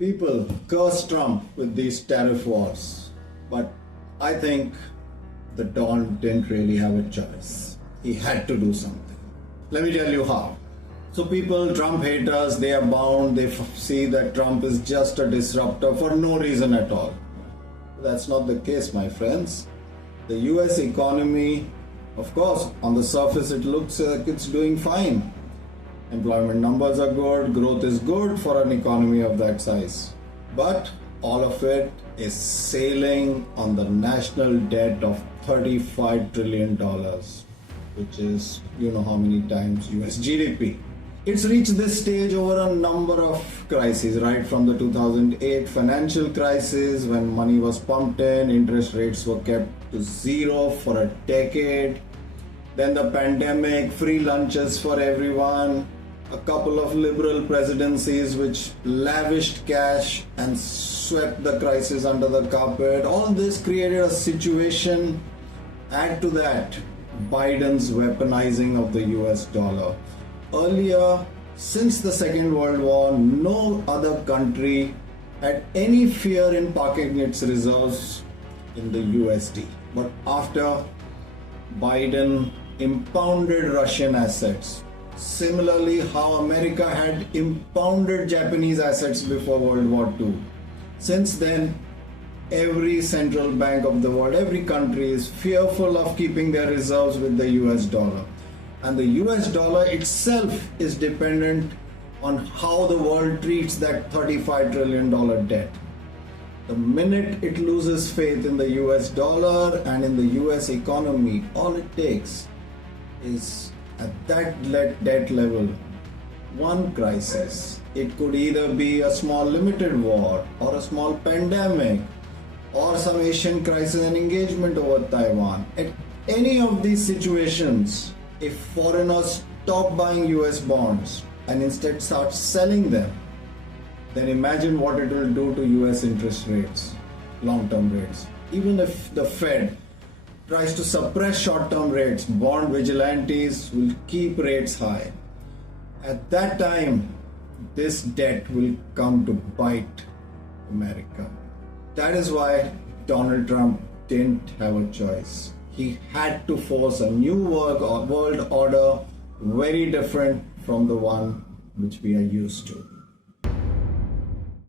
People curse Trump with these tariff wars, but I think the Don didn't really have a choice. He had to do something. Let me tell you how. So people, Trump haters, they are bound, they see that Trump is just a disruptor for no reason at all. That's not the case, my friends. The US economy, of course, on the surface it looks like it's doing fine. Employment numbers are good, growth is good for an economy of that size. But all of it is sailing on the national debt of $35 trillion, which is, you know how many times US GDP. It's reached this stage over a number of crises, right from the 2008 financial crisis when money was pumped in, interest rates were kept to zero for a decade. Then the pandemic, free lunches for everyone, a couple of liberal presidencies which lavished cash and swept the crisis under the carpet. All this created a situation. Add to that Biden's weaponizing of the US dollar. Earlier, since the Second World War, no other country had any fear in parking its reserves in the USD. But after Biden impounded Russian assets, similarly how America had impounded Japanese assets before World War II, since then every central bank of the world, every country is fearful of keeping their reserves with the US dollar. And the US dollar itself is dependent on how the world treats that $35 trillion debt. The minute it loses faith in the US dollar and in the US economy, all it takes is at that debt level, one crisis. It could either be a small limited war or a small pandemic or some Asian crisis and engagement over Taiwan. At any of these situations, if foreigners stop buying US bonds and instead start selling them, then imagine what it will do to US interest rates, long-term rates. Even if the Fed tries to suppress short-term rates, bond vigilantes will keep rates high. At that time, this debt will come to bite America. That is why Donald Trump didn't have a choice. He had to force a new world order very different from the one which we are used to.